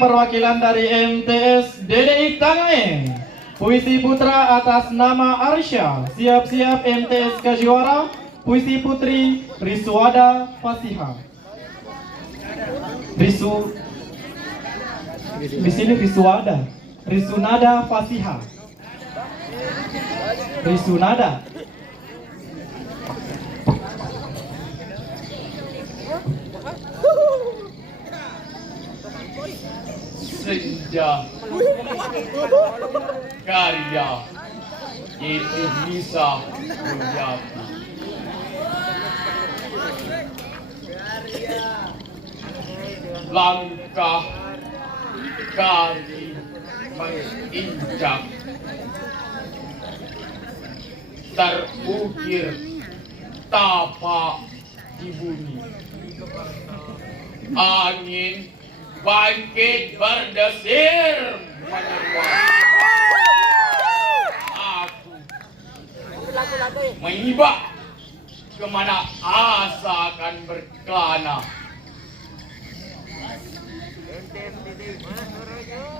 perwakilan dari MTS DDI Tangae. Puisi putra atas nama Arsya. Siap-siap MTS Kajiwara. Puisi putri Riswada Fasiha. Di sini Riswada. Risunada Fasiha. Risunada. Senja karya itu bisa menjadi langkah kaki menginjak terukir tapak di bumi. Angin bangkit berdesir menerbang. Aku menibak kemana asa akan berkelana.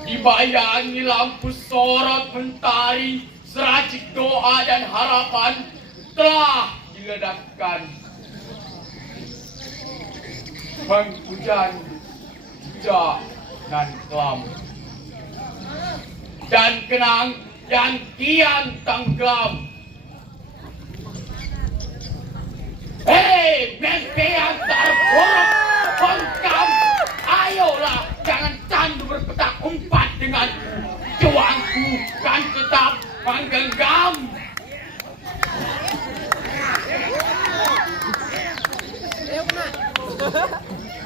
Dibayangi lampu sorot mentari, seracik doa dan harapan telah diledakkan. Menghujan jejak dan kelam, dan kenang yang kian tenggelam. Hei, mimpi yang terburuk, bengkam, ayolah jangan candu berpetak umpat denganku. Juangku kan tetap menggenggam.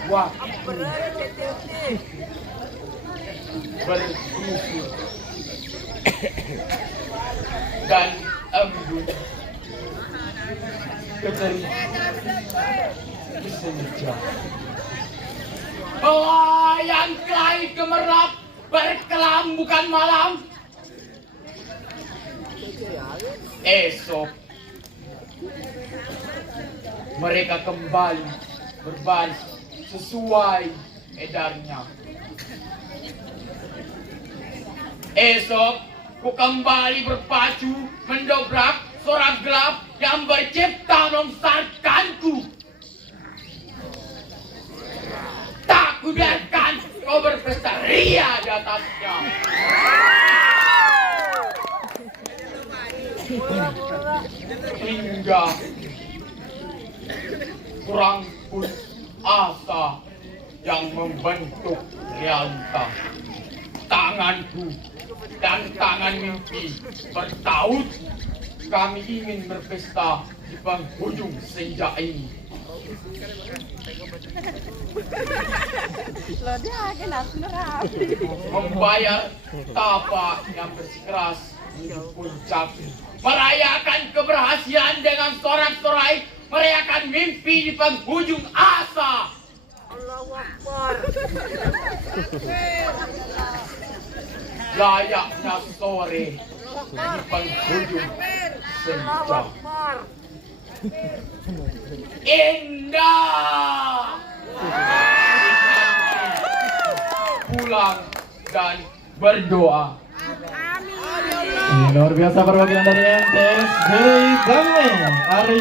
Waktu berusur dan embun ke senja. Melayang kelahi gemerlap, berkelam bukan malam. Esok mereka kembali berbaris sesuai edarnya. Esok ku kembali berpacu mendobrak sorak gelap yang bercipta mengsarkanku. Tak kubiarkan kau berpesta ria di atasnya. Hingga kurang pun asa yang membentuk realita. Tanganku dan tangan mimpi bertaut. Kami ingin berpesta di penghujung senja ini. Membayar tapak yang bersikeras menuju puncak. Merayakan keberhasilan dengan sorak-sorai. Merayakan mimpi di penghujung asa. Allahu Akbar. Layaknya sore di penghujung senja. Indah. Pulang dan berdoa. Luar biasa perwakilan dari MTS DDI Tangae.